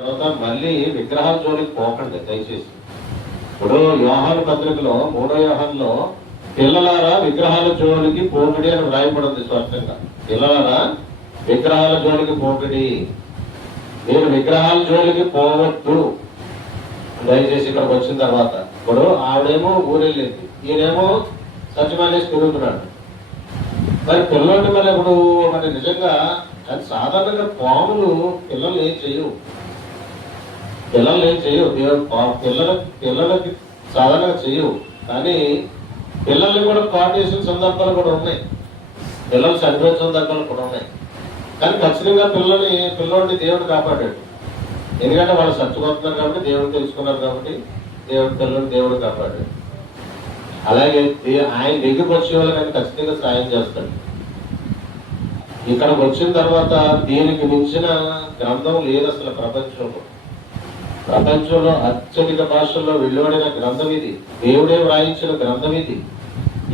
తర్వాత మళ్ళీ విగ్రహాల జోలికి పోకండి దయచేసి. ఇప్పుడు యోహాను పత్రికలో 3వ యోహానులో పిల్లలారా విగ్రహాల జోలికి పోకడి అని వ్రాయబడింది స్పష్టంగా. పిల్లలారా విగ్రహాల జోలికి పోకడి, మీరు విగ్రహాల జోలికి పోవద్దు దయచేసి. ఇక్కడికి వచ్చిన తర్వాత ఇప్పుడు ఆవిడేమో ఊరెళ్ళింది, ఈయనేమో సత్యమానేసి తిరుగుతున్నాడు. మరి పిల్లల్ని మరి ఇప్పుడు మరి నిజంగా అది సాధారణంగా పాములు పిల్లలు ఏం చేయవు, పిల్లలకి సాధారణంగా చేయవు. కానీ పిల్లల్ని కూడా పాటేసిన సందర్భాలు కూడా ఉన్నాయి, పిల్లలు చనిపోయిన సందర్భాలు కూడా ఉన్నాయి. కానీ ఖచ్చితంగా పిల్లోడిని దేవుడు కాపాడాడు. ఎందుకంటే వాళ్ళు చచ్చిపోతున్నారు కాబట్టి, దేవుడు తెలుసుకున్నారు కాబట్టి పిల్లల్ని దేవుడు కాపాడాడు. అలాగే ఆయన దగ్గరికి వచ్చే వాళ్ళకి ఖచ్చితంగా సాయం చేస్తాడు. ఇక్కడికి వచ్చిన తర్వాత దీనికి మించిన గ్రంథం లేదు అసలు ప్రపంచంలో అత్యధిక భాషల్లో వెలువడిన గ్రంథం ఇది, దేవుడే వ్రాయించిన గ్రంథం ఇది.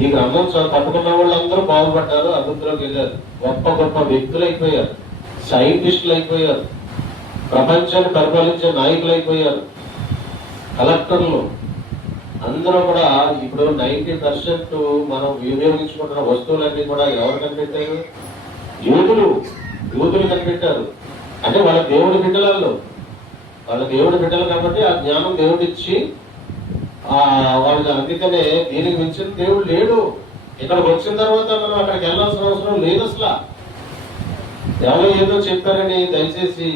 ఈ గ్రంథం పట్టుకున్న వాళ్ళందరూ బాగుపడ్డారు, అభివృద్ధిలోకి వెళ్ళారు, గొప్ప గొప్ప వ్యక్తులు అయిపోయారు, సైంటిస్టులు అయిపోయారు, ప్రపంచాన్ని పరిపాలించే నాయకులు అయిపోయారు, కలెక్టర్లు అందరూ కూడా. ఇప్పుడు 90% మనం వినియోగించుకుంటున్న వస్తువులన్నీ కూడా ఎవరు కనిపెట్టారు? యూదులు కనిపెట్టారు. అంటే వాళ్ళ దేవుడి బిడ్డలలో, వాళ్ళ దేవుడి బిడ్డలు కాబట్టి ఆ జ్ఞానం దేవుడిచ్చి వాళ్ళకి. అందుకనే దీనికి మించిన దేవుడు లేడు. ఇక్కడికి వచ్చిన తర్వాత మనం అక్కడికి వెళ్ళాల్సిన అవసరం లేదు అసలు. ఎవరో ఏదో చెప్పారని దయచేసి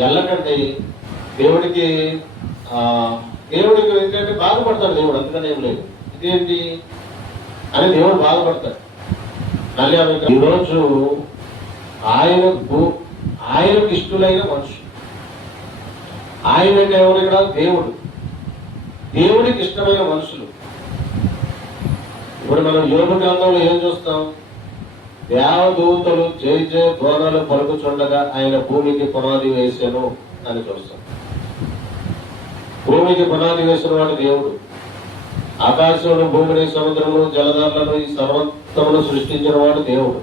వెళ్ళకండి. దేవుడికి ఏంటంటే బాధపడతాడు దేవుడు, అందుకని ఏం లేదు. ఇదేంటి అని దేవుడు బాధపడతాడు. మళ్ళీ ఈరోజు ఆయనకు ఇష్టలైన మనుషులు, ఆయనకి ఎవరు ఇక్కడ? దేవుడికి ఇష్టమైన మనుషులు. ఇప్పుడు మనం యోబు గ్రంథంలో ఏం చూస్తాం? దేవదూతలు జయ జయ ధ్వనులు పలుకుచుండగా ఆయన భూమికి పునాది వేసాను అని చూస్తాం. భూమికి పునాది వేసిన వాడు దేవుడు. ఆకాశంలో, భూమిని, సముద్రము, జలధారలను, ఈ సర్వత్వమును సృష్టించిన వాడు దేవుడు.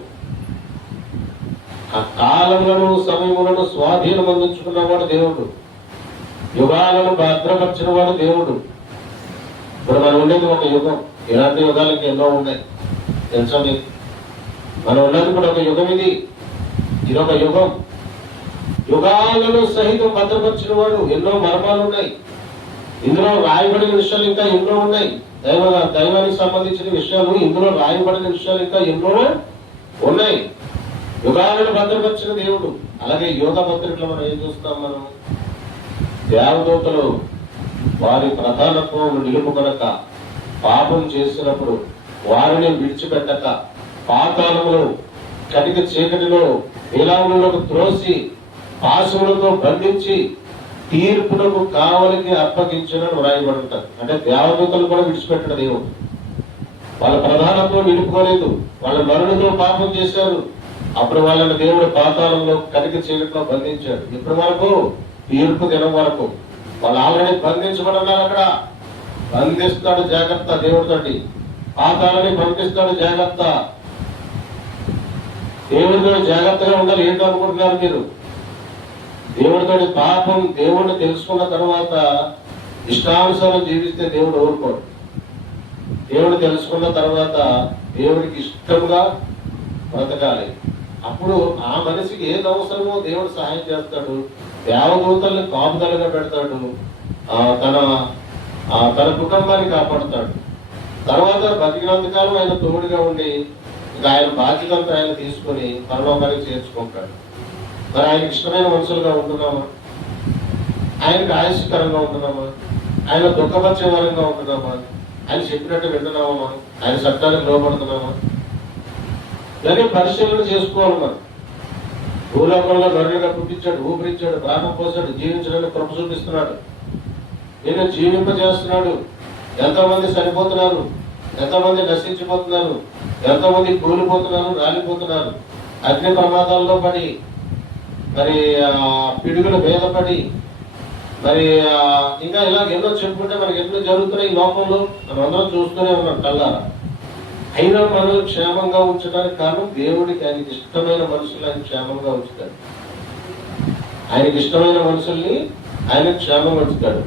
ఆ కాలములను, సమయములను స్వాధీనం అందించుకున్నవాడు దేవుడు. యుగాలను భద్రపరిచిన వాడు దేవుడు. ఇప్పుడు మనం ఉండేది ఒక యుగం, ఇలాంటి యుగాలకి ఎన్నో ఉన్నాయి తెలుసా మీకు? మనం ఉన్నది కూడా ఒక యుగం. ఇది ఒక యుగం. యుగాలను సహితం భద్రపరిచిన వాడు. ఎన్నో మర్మాలు ఉన్నాయి ఇందులో, రాయబడిన విషయాలు ఇంకా ఎన్నో ఉన్నాయి. దైవానికి సంబంధించిన విషయాలు ఇందులో రాయబడిన విషయాలు ఇంకా ఎన్నో ఉన్నాయి. యుగాలను భద్రపరిచిన దేవుడు. అలాగే యోగ పత్రికలో మనం ఏం చూస్తాం? మనం దేవదూతలు వారి ప్రధానత్వం నిలుపుకొనక, పాపం చేసినప్పుడు వారిని విడిచిపెట్టక, పాతాళములో, కటిక చీకటిలో, నీలాములకు త్రోసి, పాశములతో బంధించి, తీర్పునకు కావలికి అప్పగించిన వ్రాయబడి ఉంటారు. అంటే దేవదూతలు కూడా విడిచిపెట్టడు దేవుడు. వాళ్ళ ప్రధానత్వం నిలుపుకోలేదు, వాళ్ళ మరునితో పాపం చేశారు. అప్పుడు వాళ్ళని దేవుడు పాతాళంలో, కటిక చీకటిలో బంధించాడు. ఇప్పటి వరకు, తీర్పు దినం వరకు వాళ్ళు ఆల్రెడీ బంధించబడున్నారు. అక్కడ బంధిస్తాడు జాగ్రత్త దేవుడితోటి. పాతాలని బంధిస్తాడు జాగ్రత్త. దేవుడితో జాగ్రత్తగా ఉండాలి. ఏంటో అనుకుంటున్నారు మీరు? దేవుడితోటి పాపం, దేవుడిని తెలుసుకున్న తర్వాత ఇష్టానుసారం జీవిస్తే దేవుడు ఊరుకోడు. దేవుడు తెలుసుకున్న తర్వాత దేవుడికి ఇష్టంగా బ్రతకాలి. అప్పుడు ఆ మనిషికి ఏది అవసరమో దేవుడు సహాయం చేస్తాడు. దేవదూతల్ని కాపుదలుగా పెడతాడు. తన కుటుంబాన్ని కాపాడుతాడు. తర్వాత బతికినంతకాలం ఆయన తోడుగా ఉండి ఇంకా ఆయన బాధ్యత అంతా ఆయన తీసుకుని పరలోకానికి చేర్చుకుంటాడు. మరి ఆయనకి ఇష్టమైన మనుషులుగా ఉంటున్నామా? ఆయనకు ఆయుష్కరంగా ఉంటున్నామా? ఆయన దుఃఖపరిచే వరంగా ఉంటున్నామా? ఆయన చెప్పినట్టు వింటున్నామా? ఆయన చట్టానికి లోపడుతున్నామా? ఇలాగే పరిశీలన చేసుకోవాలి. మనం భూలోకంలో గొర్రెలుగా పుట్టించాడు, ఊపిరిచ్చాడు, ప్రాణం పోసాడు, జీవించడానికి కృప చూపిస్తున్నాడు, నేను జీవింపజేస్తున్నాడు. ఎంతోమంది చనిపోతున్నారు, ఎంతోమంది నశించిపోతున్నారు, ఎంతోమంది కూలిపోతున్నారు, రాలిపోతున్నారు, అగ్ని ప్రమాదాల్లో పడి, మరి పిడుగుల మీద పడి, మరి ఇంకా ఇలా ఎన్నో చెప్పుకుంటే మనకి ఎన్నో జరుగుతున్నాయి ఈ లోకంలో. మనం అందరం చూస్తూనే ఉన్నాం కల్లారా. అయినా మనం క్షేమంగా ఉంచడానికి కారణం దేవుడికి ఆయనకి ఇష్టమైన మనుషులు ఆయన క్షేమంగా ఉంచుతాడు. ఆయనకి ఇష్టమైన మనుషుల్ని ఆయన క్షేమం ఉంచుతాడు.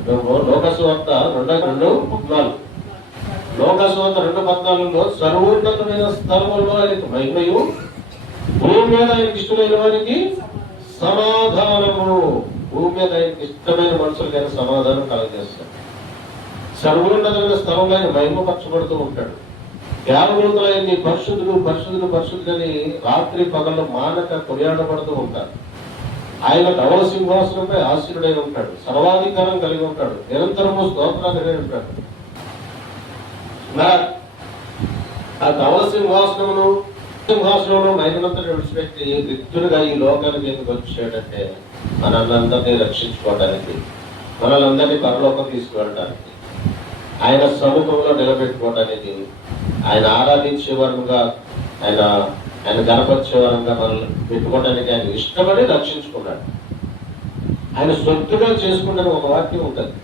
లోకసువార్త 2:14 లోకసువార్త 2:14లో సర్వోన్నతమైన స్థలములో ఆయనకు మహిమయు, భూమి మీద ఆయనకి ఇష్టమైన వారికి సమాధానము. భూమి మీద ఆయనకి ఇష్టమైన మనుషులకి ఆయన సమాధానం కలగజేస్తాడు. సర్వోన్నతమైన స్థలంలో ఆయన మహిమపరచబడుతూ ఉంటాడు. దేవదూతలు ఆయన్ని పరిశుద్ధుడు పరిశుద్ధుడు పరిశుద్ధుడని రాత్రి పగళ్ళు మానక కొనియాడబడుతూ ఉంటారు. ఆయన ధవళ సింహాసనంపై ఆశీనుడై ఉంటాడు. సర్వాధికారం కలిగి ఉంటాడు. నిరంతరము స్తోత్రాలు ఉంటాడు. ఆ ధవళ సింహాసనమును మహిమనంతని విడిచిపెట్టి వ్యక్తులుగా ఈ లోకానికి ఎందుకు వచ్చాడంటే మనల్ని రక్షించుకోవడానికి, మనల్ని పరలోకం తీసుకువెళ్ళడానికి, ఆయన సముఖంలో నిలబెట్టుకోవడానికి, ఆయన ఆరాధించే వరంగా, ఆయన గణపరిచే వరంగా మనల్ని పెట్టుకోవడానికి ఆయన ఇష్టపడి రక్షించుకున్నాడు. ఆయన సొత్తుగా చేసుకున్న ఒక వాక్యం ఉంటుంది.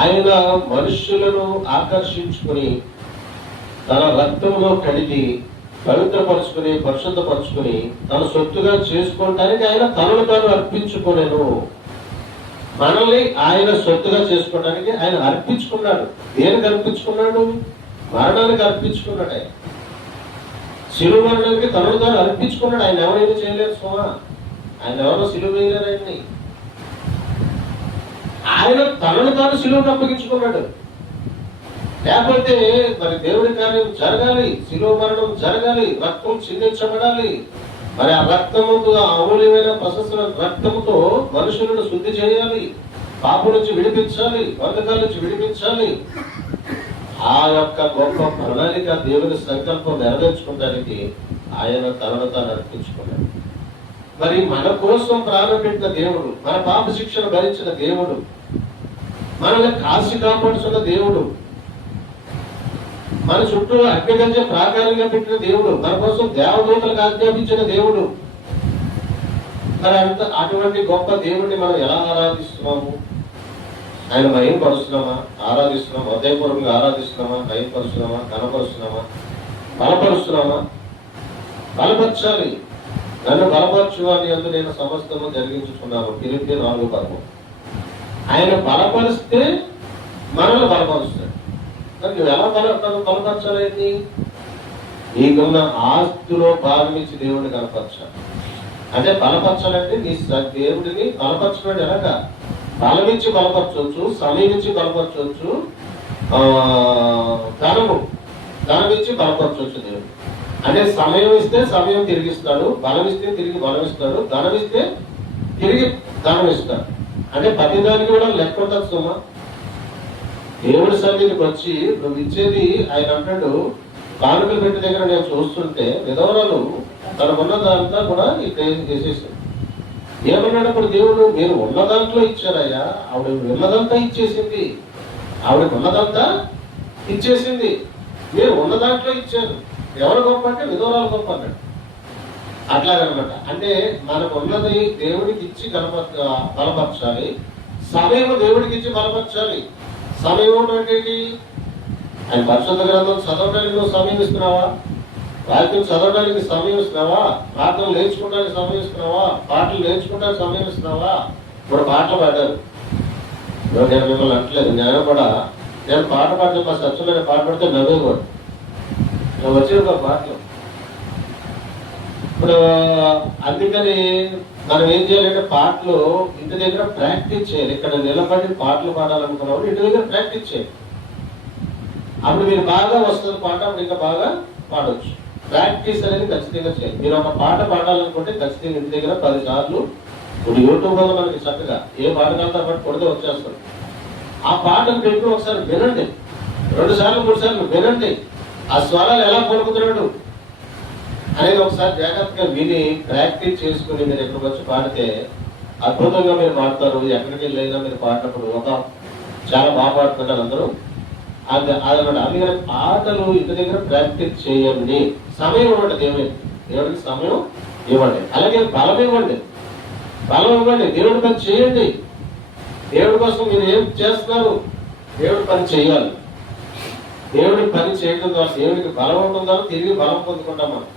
ఆయన మనుష్యులను ఆకర్షించుకుని తన రక్తంలో కడిగి పవిత్రపరుచుకుని పరిశుద్ధపరుచుకుని తన సొత్తుగా చేసుకోవటానికి ఆయన తనను తాను అర్పించుకోలేను. మనల్ని ఆయన సొత్తుగా చేసుకోవడానికి ఆయన అర్పించుకున్నాడు. దేనికి అర్పించుకున్నాడు? మరణానికి అర్పించుకున్నాడు. ఆయన శిలువ మరణానికి తనను తాను అర్పించుకున్నాడు. ఆయన ఎవరైనా చేయలేరు స్వామి. ఆయన ఎవరో శిలువ వేయలేరు. ఆయన తనను తాను శిలువకు అప్పగించుకున్నాడు. లేకపోతే మరి దేవుడి కార్యం జరగాలి, శిలువ మరణం జరగాలి, రక్తం చిందించబడాలి. మరి ఆ రక్తముతో, ఆ అమూల్యమైన ప్రశస్త రక్తముతో మనుషులను శుద్ధి చేయాలి, పాపం నుంచి విడిపించాలి, బంధకాల నుంచి విడిపించాలి. ఆ యొక్క గొప్ప ప్రణాళిక దేవుని సంకల్పం నెరవేర్చుకోవడానికి ఆయన తనను తాను అర్పించుకున్నాడు. మరి మన కోసం ప్రాణం పెట్టిన దేవుడు, మన పాప శిక్షను భరించిన దేవుడు, మనల్ని కాసి కాపాడుతున్న దేవుడు, మన చుట్టూ అగ్నిగంజ ప్రాకారంగా పెట్టిన దేవుడు, మన కోసం దేవదూతలకు ఆజ్ఞాపించిన దేవుడు. మరి అటువంటి గొప్ప దేవుడిని మనం ఎలా ఆరాధిస్తున్నాము? ఆయన మహిమపరుస్తున్నామా? ఆరాధిస్తున్నామా? హృదయపూర్వకంగా ఆరాధిస్తున్నామా? మహిమపరుస్తున్నామా? కనపరుస్తున్నామా? బలపరుస్తున్నామా? బలపరచాలి. నన్ను బలపరచువాని అందు నేను సమస్తము జరిగించుకున్నాను. ఫిలిప్పీ 4:10. ఆయన బలపరిస్తే మనల్ని బలపరుస్తాడు. నువ్వు ఎలా బలపరచాలి? నీకున్న ఆస్తిలో భాగమించి దేవుడిని కనపరచాలి. అంటే బలపరచాలంటే నీ దేవుడిని బలపరచడం ఎలాగా? బలమిచ్చి బలపరచవచ్చు, సమయమిచ్చి బలపరచవచ్చు, ధనమిచ్చి బలపరచవచ్చు. దేవుడు అంటే సమయం ఇస్తే సమయం తిరిగిస్తాడు, బలం ఇస్తే తిరిగి బలం ఇస్తాడు, ధనం ఇస్తే తిరిగి ధనం ఇస్తాడు. అంటే ప్రతిదానికి కూడా లెక్క ఉంటుంది సుమా. దేవుడి సన్నిధికి వచ్చి నువ్వు ఇచ్చేది ఆయన అంటాడు. కానుకలు పెట్టి దగ్గర నేను చూస్తుంటే విధవరాలు తనకున్నదంతా కూడా ఇక్కడ చేసేసాడు. ఏమన్నాడప్పుడు దేవుడు, మీరు ఉన్న దాంట్లో ఇచ్చారయ్యా. ఆవిడ ఉన్నదంతా ఇచ్చేసింది, ఆవిడకి ఉన్నదంతా ఇచ్చేసింది. మీరు ఉన్న దాంట్లో ఇచ్చారు. ఎవరు గొప్ప అంటే విధవరాలు గొప్ప అన్నాడు. అట్లాగనమాట. అంటే మనకు ఉన్నది దేవుడికి ఇచ్చి బలపరచాలి, సమయం దేవుడికి ఇచ్చి బలపరచాలి. సమయం అంటే ఆయన పరిశుద్ధ గ్రంథం చదవడానికి నువ్వు సమయం ఇస్తున్నావా? వాక్యం చదవడానికి సమయం ఇస్తున్నావా? ప్రార్థనలు నేర్చుకోవడానికి సమయం ఇస్తున్నావా? పాటలు నేర్చుకోవడానికి సమయం ఇస్తున్నావా? ఇప్పుడు పాటలు పాడారు. నేను మిమ్మల్ని అంటలేదు, నేను కూడా నేను పాట పాడితే మా సత్యంలో పాట పాడితే నవ్వేవాడు. నేను వచ్చేది పాటలు. ఇప్పుడు అందుకని మనం ఏం చేయాలంటే పాటలు ఇంటి దగ్గర ప్రాక్టీస్ చేయాలి. ఇక్కడ నిలబడి పాటలు పాడాలనుకున్నప్పుడు ఇంటి దగ్గర ప్రాక్టీస్ చేయాలి. అప్పుడు మీరు బాగా వస్తుంది పాట, అప్పుడు ఇంకా బాగా పాడవచ్చు. ప్రాక్టీస్ అనేది ఖచ్చితంగా చేయాలి. మీరు ఒక పాట పాడాలనుకుంటే ఖచ్చితంగా ఇంటి దగ్గర 10 సార్లు, ఇప్పుడు యూట్యూబ్ వల్ల మనకి చక్కగా ఏ పాట కావాలంటే పాటు కొడితే వచ్చేస్తారు. ఆ పాటను పెట్టి ఒకసారి వినండి, 2 సార్లు 3 సార్లు వినండి. ఆ స్వరాలు ఎలా పలుకుతున్నాడు అనేది ఒకసారి జాగ్రత్తగా విని ప్రాక్టీస్ చేసుకుని మీరు ఎక్కడికి వచ్చి పాడితే అద్భుతంగా మీరు పాడతారు. ఎక్కడికి వెళ్ళైనా మీరు పాడినప్పుడు చాలా బాగా పాడుతున్నారు అందరూ. అదనమాట. అందుకని పాటలు ఇంటి దగ్గర ప్రాక్టీస్ చేయండి. సమయం ఇవ్వండి. దేవుడికి సమయం ఇవ్వండి. అలాగే బలం ఇవ్వండి. దేవుడి పని చేయండి. దేవుడి కోసం మీరు ఏం చేస్తున్నారు? దేవుడి పని చేయాలి. దేవుడి పని చేయడం ద్వారా దేవుడికి బలం ఉండడం ద్వారా తిరిగి బలం పొందుకుంటాం మనం.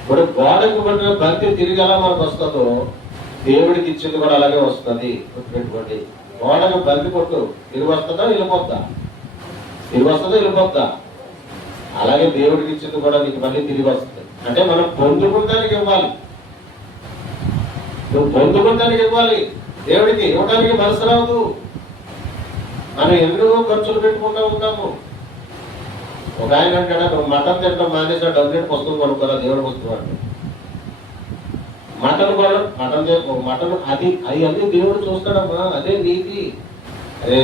ఇప్పుడు గోడకు పట్టిన బంతి తిరిగి ఎలా మనకు వస్తుందో దేవుడికి ఇచ్చింది కూడా అలాగే వస్తుంది. గుర్తుపెట్టుకోండి. గోడకు బంది కొట్టు, తిరిగి వస్తుందా వెళ్ళిపోద్దా? తిరిగి వస్తుందా వెళ్ళిపోద్దా? అలాగే దేవుడికి ఇచ్చింది కూడా నీకు మళ్ళీ తిరిగి వస్తుంది. అంటే మనం పొందుకుంటానికి ఇవ్వాలి. నువ్వు పొందుకుంటానికి ఇవ్వాలి. దేవుడికి ఇవ్వడానికి మనసు రాదు. మనం ఎన్నో ఖర్చులు పెట్టుకుంటూ ఉంటాము. ఒక ఆయన అంటాడా, నువ్వు మటన్ తినడం మానేసా, డబ్బులు పుస్తకం కొనుక్కోరా దేవుడి పుస్తకం. మటన్ అది అన్ని దేవుడు చూస్తాడమ్మా. అదే నీతి. అదే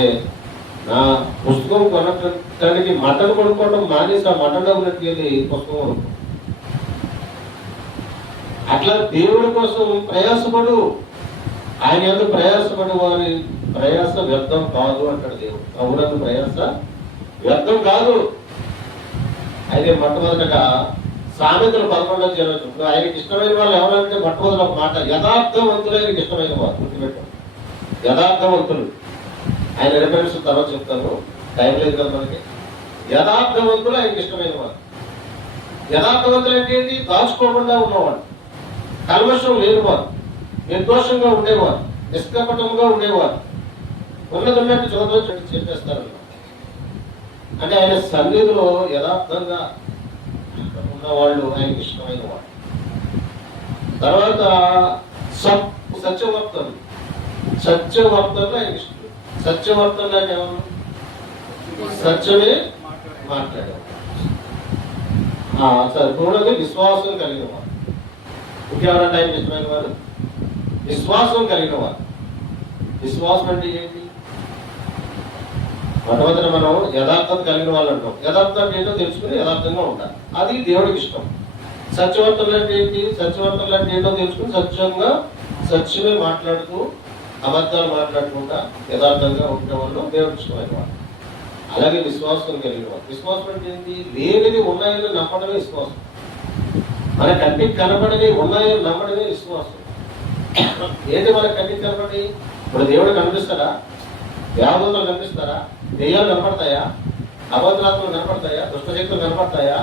నా పుస్తకం కొనడానికి మటన్ కొనుక్కోవడం మానేసి ఆ మటన్ డబ్బులకి వెళ్ళి పుస్తకం కొనుక్కో. అట్లా దేవుడి కోసం ప్రయాసపడు. ఆయన ఎందుకు ప్రయాసపడు? వారి ప్రయాస వ్యర్థం కాదు అంటాడు దేవుడు. అవునందు ప్రయాస వ్యర్థం కాదు. అయితే మొట్టమొదటగా సామెతలు 11 ఆయనకి ఇష్టమైన వాళ్ళు ఎవరంటే మొట్టమొదటి ఒక మాట, యథార్థవంతులు ఆయనకి ఇష్టమైన వారు. గుర్తుపెట్టాం, యథార్థవంతులు. ఆయన రిఫరెన్స్ తర్వాత చెప్తాను, టైం లేదు కదా మనకి. యథార్థవంతులు ఆయనకి ఇష్టమైన వారు. యథార్థవంతులు అంటే ఏంటి? దాచుకోకుండా ఉన్నవాడు, కల్మషం లేనివారు, నిర్దోషంగా ఉండేవారు, నిష్కపటంగా ఉండేవారు, ఉన్నదన్నట్టు చదువు చెప్పేస్తారన్నమాట. అంటే ఆయన సన్నిధిలో యథార్థంగా ఉన్నవాళ్ళు ఆయనకి ఇష్టమైన వాడు. తర్వాత సత్యవర్తలు. సత్యవర్తలు ఆయనకి ఇష్టం. సత్యవర్తలు అంటే ఎవరు? సత్యమే మాట్లాడేవారు. మూడోది విశ్వాసం కలిగిన వారు. ఇంకెవరంటే ఆయనకి ఇష్టమైన వారు? విశ్వాసం కలిగిన వారు. విశ్వాసం అంటే ఏంటి? మొట్టమొదటి మనం యథార్థత కలిగిన వాళ్ళు అంటాం. యథార్థం ఏంటో తెలుసుకుని యథార్థంగా ఉండాలి. అది దేవుడికి ఇష్టం. సత్యవర్తలు అంటే ఏంటి? సత్యవర్తలు అంటే ఏంటో తెలుసుకుని సత్యమే మాట్లాడుతూ, అబద్ధాలు మాట్లాడకుండా యథార్థంగా ఉండే వాళ్ళు దేవుడికి ఇష్టమైన వాళ్ళు. అలాగే విశ్వాసం కలిగిన వాళ్ళు. విశ్వాసం అంటే ఏంటి? లేనిది ఉన్నాయని నమ్మడమే విశ్వాసం. మన కంటికి కనపడని ఉన్నాయని నమ్మడమే విశ్వాసం. ఏంటి మన కంటికి కనపడి? ఇప్పుడు దేవుడు కనిపిస్తాడా? దేవదూతలు కనిపిస్తారా? దెయ్యాలు కనపడతాయా? అబద్ధాత్మలు కనపడతాయా? దుష్టశక్తులు కనపడతాయా?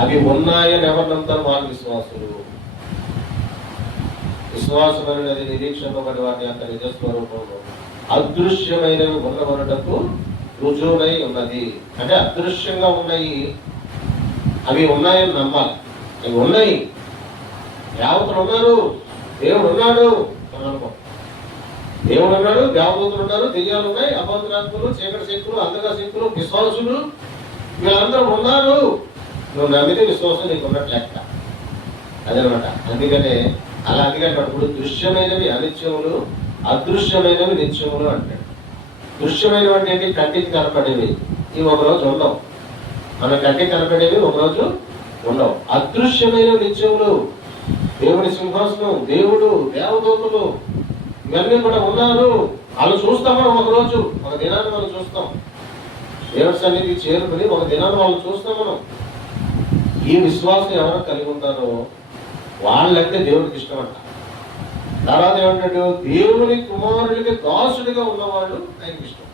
అవి ఉన్నాయని ఎవరు నమ్ముతారు? వాళ్ళు విశ్వాసులు. విశ్వాసం అనేది నిరీక్షింపబడి వాటి యొక్క నిజస్వరూపంలో అదృశ్యమైనవి ఉన్నవనటకు రుజువునై ఉన్నది. అంటే అదృశ్యంగా ఉన్నాయి, అవి ఉన్నాయని నమ్మాలి. అవి ఉన్నాయి, దేవతలు ఉన్నారు, దేవుడు ఉన్నాడు అని అనుకో. దేవుడు ఉన్నాడు, దేవదూతలు ఉన్నారు, దెయ్యాలు ఉన్నాయి, అబద్ధాత్మలు, చీకటి శక్తులు, అంధకార శక్తులు, విశ్వాసులు, వీళ్ళందరూ ఉన్నారు. నువ్వు నమ్మితే విశ్వాసం నీకు ఉన్నట్టు లెక్క. అదనమాట. అందుకని అప్పుడు దృశ్యమైనవి అనిత్యములు, అదృశ్యమైనవి నిత్యములు అంటాడు. దృశ్యమైనవి అంటే ఏంటి? కంటికి కనపడేవి. ఇవి ఒకరోజు ఉండవు. మన కంటికి కనపడేవి ఒకరోజు ఉండవు. అదృశ్యమైనవి నిత్యములు. దేవుడి సింహాసనం, దేవుడు, దేవదూతలు, ఇవన్నీ కూడా ఉన్నారు. వాళ్ళు చూస్తాం. మనం ఒకరోజు, ఒక దినాన్ని మనం చూస్తాం. దేవుడి సన్నిధికి చేరుకుని ఒక దినాన్ని వాళ్ళు చూస్తాం మనం. ఈ విశ్వాసం ఎవరు కలిగి ఉంటారో వాళ్ళంటే దేవుడికి ఇష్టం అంట. తర్వాత ఏమంటాడు? దేవుని కుమారుడికి దాసుడిగా ఉన్నవాడు ఆయనకి ఇష్టం.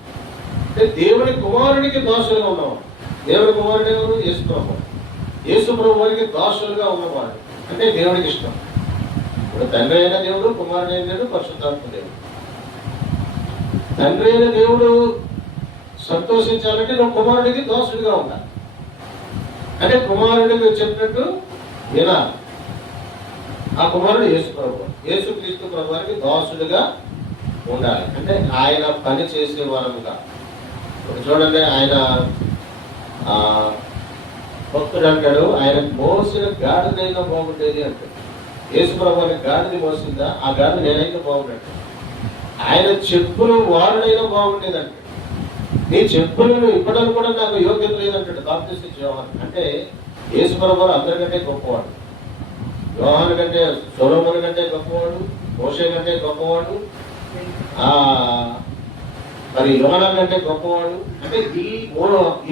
అంటే దేవుని కుమారుడికి దాసులుగా ఉన్నవాడు. దేవుని కుమారుడు ఎవరు? యేసు ప్రభు. యేసు ప్రభు వారికి దాసులుగా ఉన్నవాడు అంటే దేవుడికి ఇష్టం. ఇప్పుడు తండ్రి అయిన దేవుడు, కుమారుడు అయిన దేవుడు, పరిశుద్ధాత్మ దేవుడు. తండ్రి అయిన దేవుడు సంతోషించాలంటే నువ్వు కుమారుడికి దాసుడిగా ఉండాలి. అంటే కుమారుడికి చెప్పినట్టు వినాలి. ఆ కుమారుడు యేసు ప్రభు, యేసు క్రీస్తు ప్రభువారికి దాసుడిగా ఉండాలి. అంటే ఆయన పని చేసే వారముగా. ఇప్పుడు చూడండి, ఆయన భక్తుడు అంటాడు, ఆయన మోసిన గాడిదైనా బాగుండేది అంటాడు. యేసు ప్రభువారికి గాడిది మోసిందా? ఆ గాడిద నేనైతే బాగుండేది. ఆయన చెప్పులు వారుడైనా బాగుండేది అంటాడు. నీ చెప్పులను ఇవ్వడం కూడా నాకు యోగ్యత లేదంటాడు బాప్తిస్మ యోహాను. అంటే యేసు ప్రభువారు అందరికంటే గొప్పవాడు. యోహాను కంటే, సొలొమోను కంటే గొప్పవాడు, మోషే కంటే గొప్పవాడు, మరి యోహాను కంటే గొప్పవాడు. అంటే ఈ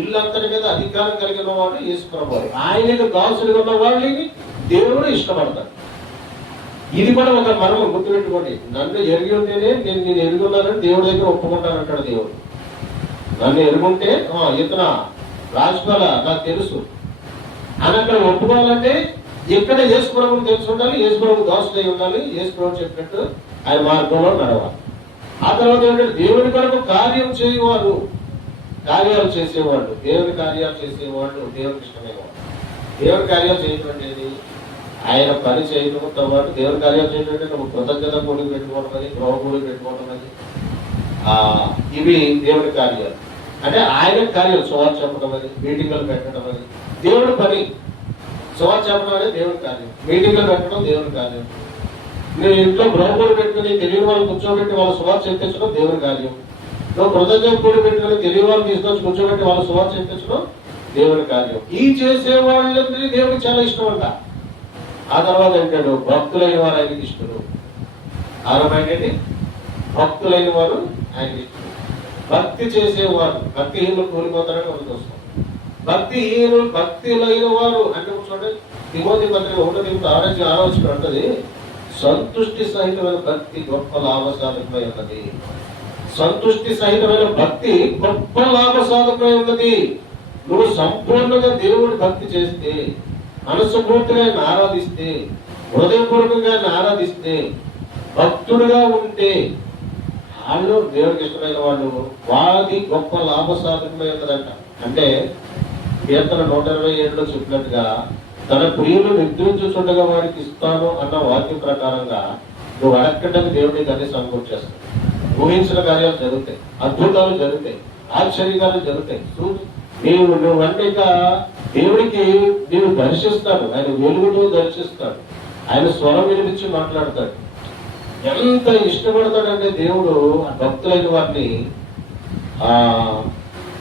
ఇల్లంతటి మీద అధికారం కలిగిన వాడు యేసు ప్రభువారు. ఆయనకు దాసులుగా ఉన్న వాళ్ళని దేవుడు ఇష్టపడతాడు. ఇది కూడా ఒక మర్మం, గుర్తుపెట్టుకోండి. నన్ను ఎరిగి ఉంటేనే నేను ఎరిగి ఉన్నానని దేవుడి దగ్గర ఒప్పుకుంటానంటాడు దేవుడు. నన్ను ఎరుగుంటే ఇతన రాజుపాల నాకు తెలుసు అని అక్కడ ఒప్పుకోవాలంటే ఇక్కడ యేసు ప్రభువుకు తెలిసి ఉండాలి, యేసు ప్రభు దోషులై ఉండాలి, యేసు ప్రభు చెప్పినట్టు ఆయన మార్గంలో నడవాలి. ఆ తర్వాత ఏంటంటే దేవుని కొరకు కార్యాలు చేసేవాళ్ళు, దేవుని కార్యాలు చేసేవాళ్ళు దేవునికి ఇష్టమైన వాళ్ళు. దేవుని కార్యాలు చేయటం అనేది ఆయన పని చేయడంతో పాటు దేవుని కార్యాలు చేయడం అంటే నువ్వు కృతజ్ఞత కూడి పెట్టుకోవడం అని, గృహ కూడి పెట్టుకోవడం అని, ఇవి దేవుని కార్యాలు. అంటే ఆయన కార్యాలు సువార్త చెప్పడం అని, మీటింగ్లు పెట్టడం అని దేవుడి పని. సువార్త చెప్పడం అనేది దేవుని కార్యం, మీటింగ్లు పెట్టడం దేవుని కార్యం. నువ్వు ఇంట్లో గృహకూడి పెట్టుకుని తెలియని వాళ్ళు కూర్చోబెట్టి వాళ్ళ సువార్త చెప్పించడం దేవుని కార్యం. నువ్వు కృతజ్ఞత కూడి పెట్టుకుని తెలియని వాళ్ళు తీసుకొచ్చి కూర్చోబెట్టి వాళ్ళ సువార్త చెప్పించడం దేవుని కార్యం. ఈ చేసే వాళ్ళని దేవుడికి చాలా ఇష్టం అంట. ఆ తర్వాత ఏంటాడు, భక్తులైన వారు ఆయనకి ఇష్టడు. ఆరమైనది భక్తులైన వారు ఆయనకి ఇష్టడు. భక్తి చేసేవారు భక్తిహీనులు కూలిపోతారని మనకు వస్తాం. భక్తులైన వారు అంటే చూడండి, తిమోతి పత్రిక 1:6 అంటది, సంతుష్టి సహితమైన భక్తి గొప్ప లాభసాధకమై ఉన్నది. సంతుష్టి సహితమైన భక్తి గొప్ప లాభసాధకమై ఉన్నది. నువ్వు సంపూర్ణంగా దేవుడి భక్తి చేస్తే, మనస్ఫూర్తిగా ఆయన ఆరాధిస్తే, హృదయపూర్వకంగా ఆయన ఆరాధిస్తే, భక్తుడుగా ఉంటే, వాళ్ళు దేవుడికి ఇష్టమైన వాళ్ళు, వాది గొప్ప లాభసాధకమై ఉన్నదంట. అంటే కీర్తన 127లో చెప్పినట్టుగా తన ప్రియులు నిద్రించుచుండగా వారికి ఇస్తాను అన్న వాక్యం ప్రకారంగా నువ్వు అడగడానికి దేవుడికి అన్ని సమకూర్చేస్తావు. ఊహించిన కార్యాలు జరుగుతాయి, అద్భుతాలు జరుగుతాయి, ఆశ్చర్యకాలు జరుగుతాయి. నువ్వంటే ఇక దేవుడికి నేను దర్శిస్తాడు, ఆయన వెలుగుతో దర్శిస్తాడు, ఆయన స్వరం వినిపించి మాట్లాడతాడు. ఎంత ఇష్టపడతాడంటే దేవుడు భక్తులైన వారిని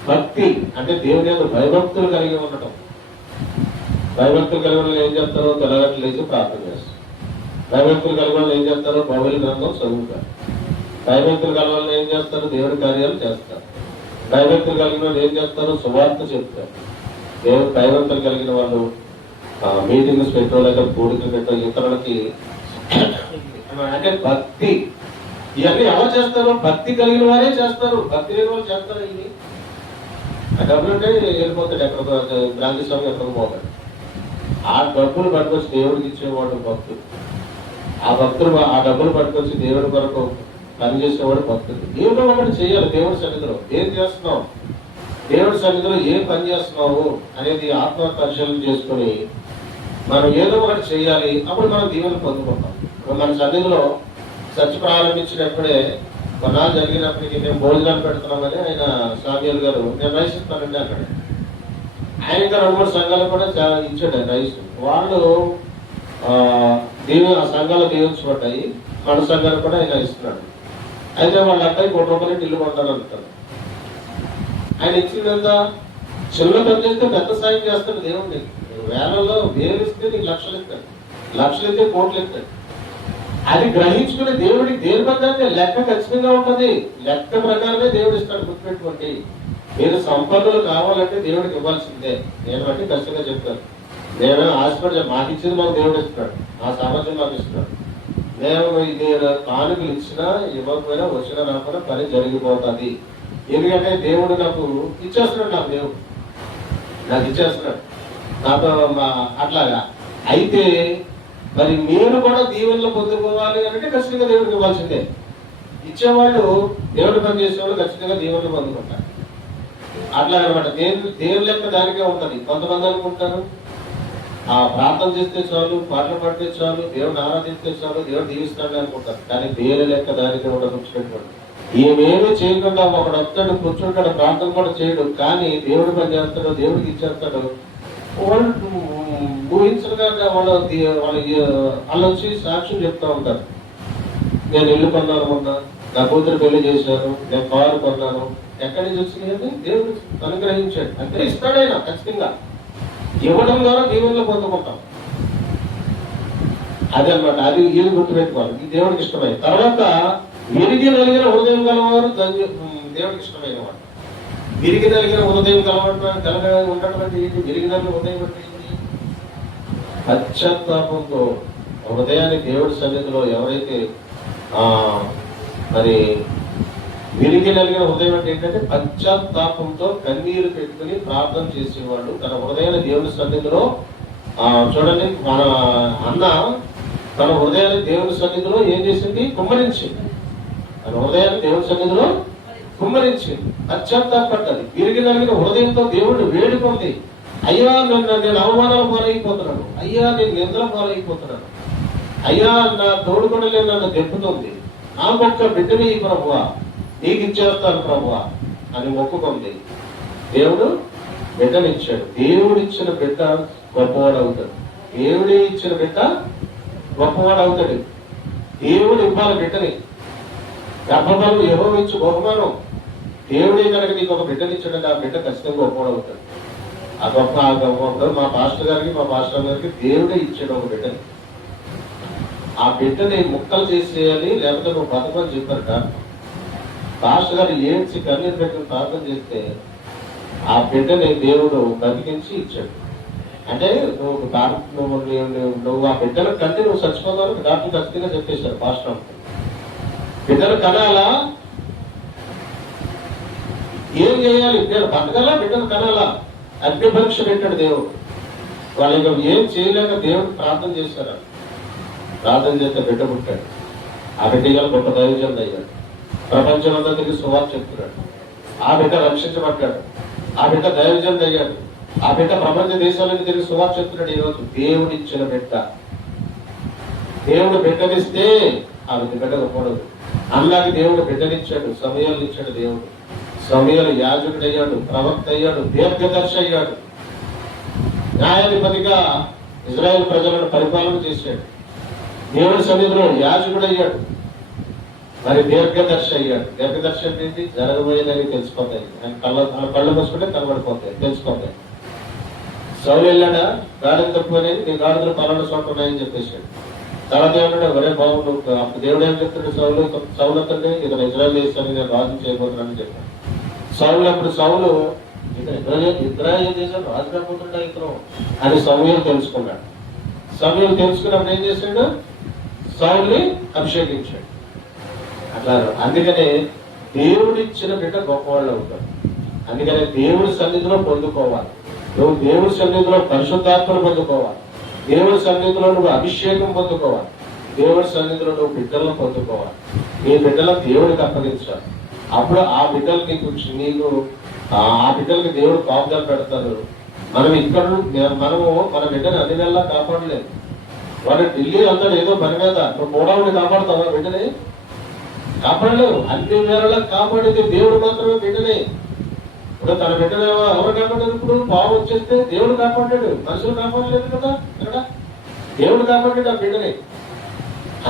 భక్తి అంటే దేవుని యొక్క భయభక్తులు కలిగి ఉండటం. భయభక్తులు కలిగిన వాళ్ళు ఏం చేస్తారో తెల్లగట్లు లేచి ప్రార్థన చేస్తారు. భయభక్తులు కలిగిన వాళ్ళు ఏం చేస్తారో బైబిల్ గ్రంథం చదువుతారు. భయభక్తులు కలిగిన వాళ్ళు ఏం చేస్తారు, దేవుడి కార్యాలు చేస్తారు. భయభక్తులు కలిగిన వాళ్ళు ఏం చేస్తారు, సువార్త చెప్తారు. దేవుడు భయభక్తులు కలిగిన వాళ్ళు మీటింగ్స్ పెట్టో లేదా కూడికలు పెట్టో ఇతరులకి అంటే భక్తి. ఇవన్నీ ఎవరు చేస్తారు, భక్తి కలిగిన వారే చేస్తారు. భక్తి లేని వాళ్ళు చేస్తారు. ఇవి ఆ డబ్బులు ఉంటే వెళ్ళిపోతాడు, ఎక్కడ గాంధీ స్వామి ఎక్కడికి పోతాడు. ఆ డబ్బులు పట్టుకొచ్చి దేవుడికి ఇచ్చేవాడు భక్తుడు. ఆ డబ్బులు పట్టుకొచ్చి దేవుడి కొరకు పనిచేసేవాడు భక్తుడు. ఏదో ఒకటి చేయాలి దేవుడి సన్నిధిలో. ఏం చేస్తున్నావు, దేవుడి సన్నిధిలో ఏం పని చేస్తున్నావు అనేది ఆత్మ పరిశీలన చేసుకుని మనం ఏదో ఒకటి చేయాలి. అప్పుడు మనం దీవెన పొందుకుంటాం. మన సన్నిధిలో చర్చ ప్రారంభించినప్పుడే కొన్నాళ్ళు జరిగినప్పటికీ మేము భోజనాలు పెడుతున్నామని ఆయన సామ్యూల్ గారు, నేను రైస్ ఇస్తానండి అక్కడ. ఆయన ఇంకా 2-3 సంఘాలు కూడా ఇచ్చాడు రైస్. వాళ్ళు ఆ సంఘాలు దీవించబడ్డాయి, మన సంఘాలు కూడా ఆయన ఇస్తున్నాడు. అయితే వాళ్ళ అబ్బాయి ₹1 ఇల్లు కొంటారు అంటారు. ఆయన ఇచ్చినంత చిన్న పని చేస్తే పెద్ద సాయం చేస్తాడు దేవుడిని. వేలలో వేలిస్తే నీకు లక్షలు ఇస్తాడు, లక్షలు ఇస్తే కోట్లు ఇస్తాడు. అది గ్రహించుకునే దేవుడికి దేని ప్రకారం లెక్క ఖచ్చితంగా ఉంటుంది. లెక్క ప్రకారమే దేవుడు ఇస్తాడు. గుర్తుపెట్టుకోండి, మీరు సంపన్నులు కావాలంటే దేవుడికి ఇవ్వాల్సిందే. నేను బట్టి ఖచ్చితంగా చెప్తాను. నేను హాస్పిటల్ మాకు ఇచ్చింది మాకు దేవుడు ఇస్తున్నాడు, మా సామర్థ్యం మాకు ఇస్తున్నాడు. నేను కానుకలు ఇచ్చినా ఇవ్వకపోయినా వచ్చినా రాకపోయినా పని జరిగిపోతుంది. ఎందుకంటే దేవుడు నాకు ఇచ్చేస్తున్నాడు, నాకు ఇచ్చేస్తున్నాడు నాతో అట్లాగా. అయితే మరి మీరు కూడా దీవెనలు పొందుకోవాలి అంటే ఖచ్చితంగా దేవుడికి ఇవ్వాల్సిందే. ఇచ్చేవాళ్ళు దేవుడి పని చేసేవాళ్ళు ఖచ్చితంగా దీవెనలు పొందుకుంటారు. అట్లా అనమాట. దేవుని లెక్క దానికే ఉంటుంది. కొంతమంది అనుకుంటారు ప్రార్థన చేస్తే చాలు, పాటలు పాడితే చాలు, దేవుడిని ఆరాధిస్తే చాలు, దేవుడు దీవిస్తాడు అనుకుంటారు. కానీ దేవుని లెక్క దానికే ఉండదు. ఏమేమి చేయకుండా ఒకడు వస్తాడు, కూర్చుంటాడు, ప్రార్థన కూడా చేయడు, కానీ దేవుడు పని చేస్తాడు, దేవుడికి ఇచ్చేస్తాడు. వాళ్ళు ఊహించగా వాళ్ళు వచ్చి సాక్ష్యం చెప్తా ఉంటారు. నేను ఇల్లు కొన్నాను, మొన్న నా కూతురు పెళ్లి చేశాను, నేను కారు కొన్నాను. ఎక్కడి నుంచి వచ్చింది? దేవుడు అనుగ్రహించాడు. అంటే ఇస్తాడైనా ఖచ్చితంగా. ఇవ్వడం ద్వారా దీవెనలు పొందుకుంటాం. అదనమాట. అది ఇది గుర్తుపెట్టుకోవాలి. ఇది దేవుడికి ఇష్టమైన. తర్వాత విరిగి నలిగిన హృదయం గలవారు దేవుడికి ఇష్టమైన వాడు. విరిగి నలిగిన హృదయం ఉండటం అంటే ఏంటి? విరిగి నలిగిన హృదయం అంటే ఏంటి? పశ్చాత్తాపంతో హృదయాన్ని దేవుడి సన్నిధిలో ఎవరైతే మరి విరిగి నలిగిన హృదయం అంటే ఏంటంటే పశ్చాత్తాపంతో కన్నీరు పెట్టుకుని ప్రార్థన చేసేవాళ్ళు, తన హృదయాన్ని దేవుడి సన్నిధిలో చూడండి, మన అన్న తన హృదయాన్ని దేవుని సన్నిధిలో ఏం చేసింది? కుమ్మరించింది. తన హృదయాన్ని దేవుని సన్నిధిలో కుమ్మరించింది, పశ్చాత్తాపడ్డది. విరిగి నలిగిన హృదయంతో దేవుడు వేడుకుంది, అయ్యా నేను అవమానాల పాలైపోతున్నాను, అయ్యా నేను నిందల పాలైపోతున్నాను, అయ్యా నా తోడుకొనలే నన్ను దెబ్బతుంది, నాకొక్క బిడ్డని ప్రభువా నీకు ఇచ్చేస్తాను ప్రభువా అని మొక్కుకుంది. దేవుడు బిడ్డనిచ్చాడు. దేవుడిచ్చిన బిడ్డ గొప్పవాడు అవుతాడు. దేవుడి ఇచ్చిన బిడ్డ గొప్పవాడు అవుతాడు. దేవుడు ఇవ్వాలి బిడ్డని. గర్భఫలం యెహోవా ఇచ్చు బహుమానం. దేవుడే కనుక నీకు ఒక బిడ్డనిచ్చాడంటే ఆ బిడ్డ ఖచ్చితంగా గొప్పవాడు అవుతాడు. ఆ గొప్ప మా పాస్టర్ గారికి దేవుడే ఇచ్చాడు ఒక బిడ్డని. ఆ బిడ్డని ముక్కలు చేసేయాలి, లేకపోతే నువ్వు బతకని చెప్పారట. పాస్టర్ గారు ఏడ్చి కన్నీరు పెట్టుకుని ప్రార్థన చేస్తే ఆ బిడ్డని దేవుడు బతికించి ఇచ్చాడు. అంటే నువ్వు ఆ బిడ్డను కంటే నువ్వు చచ్చిపోతావు డాక్టర్ ఖచ్చితంగా చెప్పేశారు పాస్టర్. బిడ్డను కనాలా, ఏం చేయాలి? నేను బతకాలా, బిడ్డను కనాలా? అగ్ని పరీక్ష పెట్టాడు దేవుడు. వాళ్ళు ఏం చేయలేక దేవుడు ప్రార్థన చేశారు. ప్రార్థన చేస్తే బిడ్డ పుట్టాడు. ఆ బిడ్డ గొప్ప దైవజనుడు అయ్యాడు. ప్రపంచం అంతా తిరిగి సువార్త చెప్తున్నాడు. ఆ బిడ్డ రక్షించబడ్డాడు. ఆ బిడ్డ దైవజనుడు అయ్యాడు. ఆ బిడ్డ ప్రపంచ దేశాలకు తిరిగి సువార్త చెప్తున్నాడు. ఈరోజు దేవుడు ఇచ్చిన బిడ్డ. దేవుడు బిడ్డనిస్తే ఆ బిడ్డ గొప్పడదు. అల్లాకి దేవుడు బిడ్డనిచ్చాడు, సమయాలు ఇచ్చాడు. దేవుడు సమయాలు యాజకుడు అయ్యాడు, ప్రవక్త అయ్యాడు, దీర్ఘదర్శి అయ్యాడు, న్యాయాధిపతిగా ఇజ్రాయెల్ ప్రజలను పరిపాలన చేశాడు. దేవుడి సన్నిధిలో యాజకుడు అయ్యాడు, మరి దీర్ఘదర్శి అయ్యాడు. దీర్ఘదర్శి ఏంటి? జరగబోయేదని తెలిసిపోతాయి. కళ్ళు మూసుకుంటే కనబడిపోతాయి, తెలిసిపోతాయి. సౌలు వెళ్ళాడా? గాడిద తక్కువనేది, నీ గాడిదలు పలానా చోట ఉన్నాయని చెప్పేశాడు. తర్వాత ఏమన్నాడు? ఒరే బాబు, అప్పుడు దేవుడు ఏం చెప్తాడు? సౌలతండి ఇతను ఇజ్రాయెల్ దేశాన్ని నేను రాజు చేయబోతున్నానని చెప్పాడు. సౌలు ఇజ్రాయెల్ దేశం రాజు కాబోతుంటా ఇతను అని సమూయేలు తెలుసుకున్నాడు. సమూయేలు తెలుసుకున్నప్పుడు ఏం చేశాడు? సౌలుని అభిషేకించాడు. అట్లా అందుకనే దేవుడిచ్చిన బిడ్డ గొప్పవాళ్ళు అవుతారు. అందుకనే దేవుడి సన్నిధిలో పొందుకోవాలి. నువ్వు దేవుడి సన్నిధిలో పరిశుద్ధాత్మను పొందుకోవాలి. దేవుడి సన్నిధిలో నువ్వు అభిషేకం పొందుకోవాలి. దేవుడి సన్నిధిలో నువ్వు బిడ్డలను పొందుకోవాలి. నీ బిడ్డలను దేవుడికి అప్పగించాలి. అప్పుడు ఆ బిడ్డలకి నీకు ఆ బిడ్డలకి దేవుడు కాపుదలు పెడతారు. మనము మన బిడ్డని అన్ని వేళలా కాపాడలేదు. వాడు ఢిల్లీ వెళ్తాడు ఏదో పని మీద, నువ్వు మూడవని కాపాడుతావా? బిడ్డని కాపాడలేవు. అన్ని వేళలా కాపాడేది దేవుడు మాత్రమే బిడ్డని. ఇప్పుడు తన బిడ్డను ఎవరు కాపాడారు? ఇప్పుడు పావు వచ్చేస్తే దేవుడు కాపాడాడు, మనుషులు కాపాడలేదు కదా. ఇక్కడ దేవుడు కాపాడాడు ఆ బిడ్డని.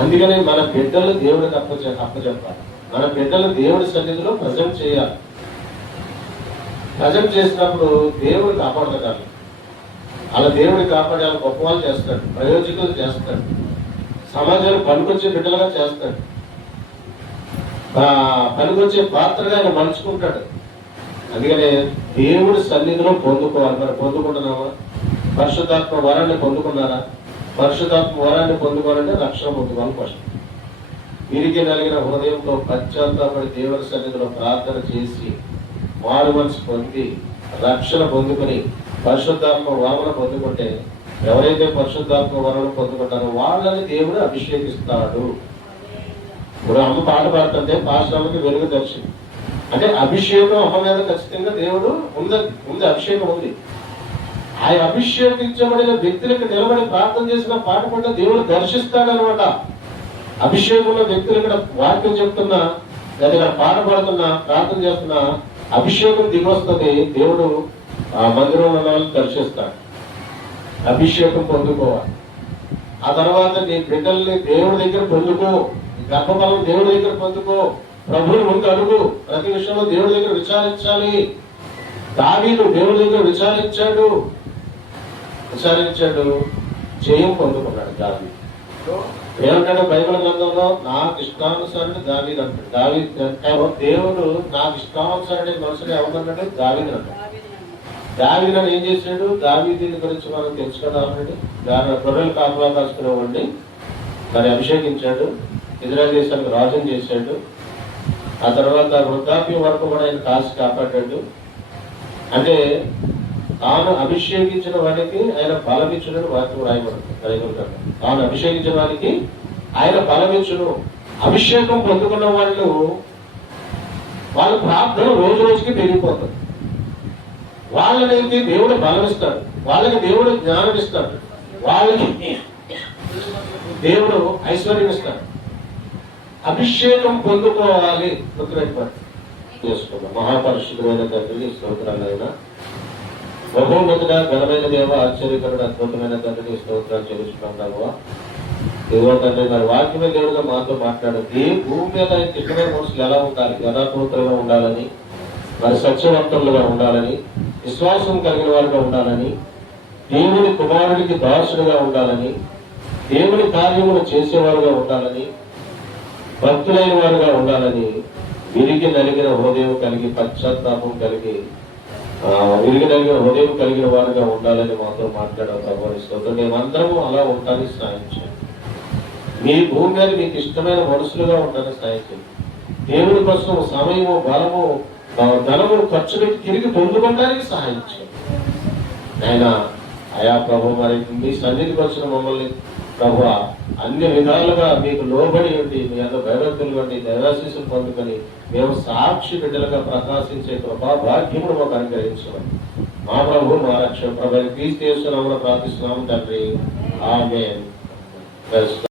అందుకని మన బిడ్డలు దేవుడికి అప్పచెప్పాలి. మన బిడ్డలు దేవుడి సన్నిధిలో ప్రజెంట్ చేయాలి. ప్రజెంట్ చేసినప్పుడు దేవుడు కాపాడుతాడు. అలా దేవుడిని కాపాడే గొప్ప వాళ్ళు చేస్తాడు, ప్రయోజకులు చేస్తాడు, సమాజానికి పనికొచ్చే బిడ్డలుగా చేస్తాడు, పనికొచ్చే పాత్రగా ఆయన మలుచుకుంటాడు. అందుకనే దేవుడి సన్నిధిలో పొందుకోవాలి. మరి పొందుకుంటున్నావా? పరిశుద్ధాత్మ వరాన్ని పొందుకున్నారా? పరిశుద్ధాత్మ వరాన్ని పొందుకోవాలంటే రక్షణ పొందుకోవాలి. ఫస్ట్ విరిగి నలిగిన హృదయంతో పశ్చాత్తాపడి దేవుడి సన్నిధిలో ప్రార్థన చేసి మారు మనసు పొంది రక్షణ పొందుకొని పరిశుద్ధాత్మ వరమును పొందుకుంటే, ఎవరైతే పరిశుద్ధాత్మ వరమును పొందుకుంటారో వాళ్ళని దేవుడు అభిషేకిస్తాడు. ఇప్పుడు అమ్మ పాట పాడుతుంటే పాశ్రామకి వెలుగు దర్శనం అంటే అభిషేకం అమ్మ మీద ఖచ్చితంగా దేవుడు ఉంది, అభిషేకం ఉంది. ఆ అభిషేకించబడిన వ్యక్తులకు నిలబడి ప్రార్థన చేసిన పాట పడ్డ దేవుడు దర్శిస్తాడనమాట. అభిషేకంలో వ్యక్తులు ఇక్కడ వాక్యం చెప్తున్నా లేదా ఇక్కడ పాట పాడుతున్నా ప్రార్థన చేస్తున్నా అభిషేకం దిగొస్తుంది. దేవుడు ఆ మందిరంలో దర్శిస్తాడు. అభిషేకం పొందుకోవాలి. ఆ తర్వాత నీ బిడ్డల్ని దేవుడి దగ్గర పొందుకో, గర్భఫలం దేవుడి దగ్గర పొందుకో, ప్రభువుని ముందు అడుగు. ప్రతి విషయంలో దేవుడి దగ్గర విచారించాలి. దావీదు దేవుడి దగ్గర విచారించాడు, జయం పొందుకున్నాడు. దావీదు ఏమంటాడు బైబిల్ గ్రంథంలో? నాకు ఇష్టానుసారుడు దావీదు అంటాడు. దేవుడు నాకు ఇష్టానుసారుడు మనుషులు ఎవరన్నాడు? దావీదు అంటాడు. దావీదుని ఏం చేశాడు? దావీదుని గురించి మనం తెలుసుకోవాలండి. గొర్రెలు కాపులా కాసుకునేవాడిని మరి అభిషేకించాడు, ఇజ్రాయెల్ దేశానికి రాజుని చేశాడు. ఆ తర్వాత వృద్ధాప్యం వరకు కూడా ఆయన కాసి కాపాడాడు. అంటే తాను అభిషేకించిన వాడికి ఆయన బలమిచ్చును వాక్యం రాయబడుతుంది. తాను అభిషేకించిన వాడికి ఆయన బలమిచ్చును. అభిషేకం పొందుకున్న వాళ్ళ ప్రార్థన రోజు రోజుకి పెరిగిపోతుంది. వాళ్ళకి దేవుడు బలం ఇస్తాడు, వాళ్ళకి దేవుడు జ్ఞానం ఇస్తాడు, వాళ్ళకి దేవుడు ఐశ్వర్యం ఇస్తాడు. అభిషేకం పొందుకోవాలి. చేసుకున్నాం. మహాపరిశుద్ధమైన తండ్రి స్తోత్రాలైనా, బహుమతిగా ఘనమైన దేవ, ఆశ్చర్యకరుడు అద్భుతమైన తండ్రి స్తోత్రాలు చెల్లిస్తున్నావా దేవ తండ్రి. మరి వాక్యమే దేవుడుగా మాతో మాట్లాడండి. భూమి మీద ఇష్టమైన మనుషులు ఎలా ఉండాలి? యథార్థవంతులుగా ఉండాలని, మరి సత్యవంతులుగా ఉండాలని, విశ్వాసం కలిగిన వారుగా ఉండాలని, దేవుని కుమారుడికి దాసుడుగా ఉండాలని, దేవుని కార్యములు చేసేవారుగా ఉండాలని, భక్తులైన వారుగా ఉండాలని, విరిగి నలిగిన హృదయం కలిగి, పశ్చాత్తాపం కలిగి, విరిగి నలిగిన హృదయం కలిగిన వారుగా ఉండాలని మాతో మాట్లాడతాం. మేమందరము అలా ఉంటానికి సాయం చేయండి. మీ భూమి మీద మీకు ఇష్టమైన మనుషులుగా ఉండడానికి సాయం చేయండి. దేవుడి కోసం సమయము, బలము, ధనము ఖర్చు పెట్టి తిరిగి పొందుకోవడానికి సహాయం చేయండి. ఆయన అయా ప్రభు, మరి మీ సన్నిధికి వచ్చిన మమ్మల్ని ప్రభు అన్ని విధాలుగా మీకు లోబడి ఉండి, మీ అంత భయభక్తులు ఉండి, దైవాశీస్సులు పొందుకొని మేము సాక్షి బిడ్డలుగా ప్రకాశించే కృపా భాగ్యమును మాకు అనుగ్రహించడం. మా ప్రభు, మా రక్షణ ప్రభు క్రీస్తు యేసు నామమున ప్రార్థిస్తున్నాము తండ్రి. ఆమేన్.